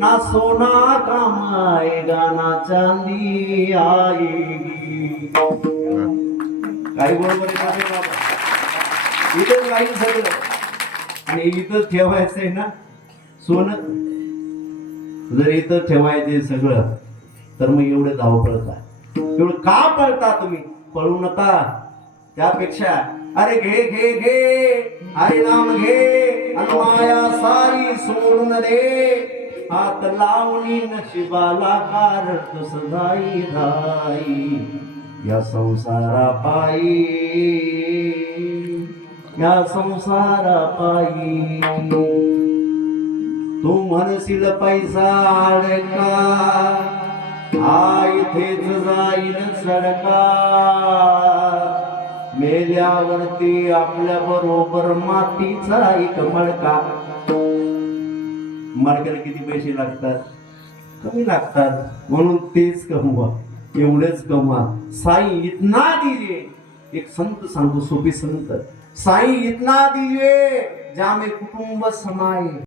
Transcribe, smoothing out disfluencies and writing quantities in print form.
ना सोना काम आएगा ना चांदी आएगी. काही बरोबर आहे का बाबा? इथंच राहील सगळं आणि इथंच ठेवायचं आहे ना सोनं. जर इथं ठेवायचे सगळं तर मग एवढे धाव पळता. एवढं का पळता तुम्ही? पळू नका. त्यापेक्षा अरे घे घे घे हरे नाम घे आणि माया सारी सोडून दे. हात लावणी नशिबाला कारत सदाई धाई. या संसारा पायी या संसारा पायी. तू म्हणशील पैसा अडका हा इथेच जाईल सडका. मेल्यावरती आपल्या बरोबर मातीचा एक मडका. मडक्याला किती पैसे लागतात? कमी लागतात. म्हणून तेच कमवा, एवढेच कमवा. साई इतना दीजिए. एक संत सांगतो, सोपी संत, साई इतना दीजिए ज्यामे कुटुंब समाये.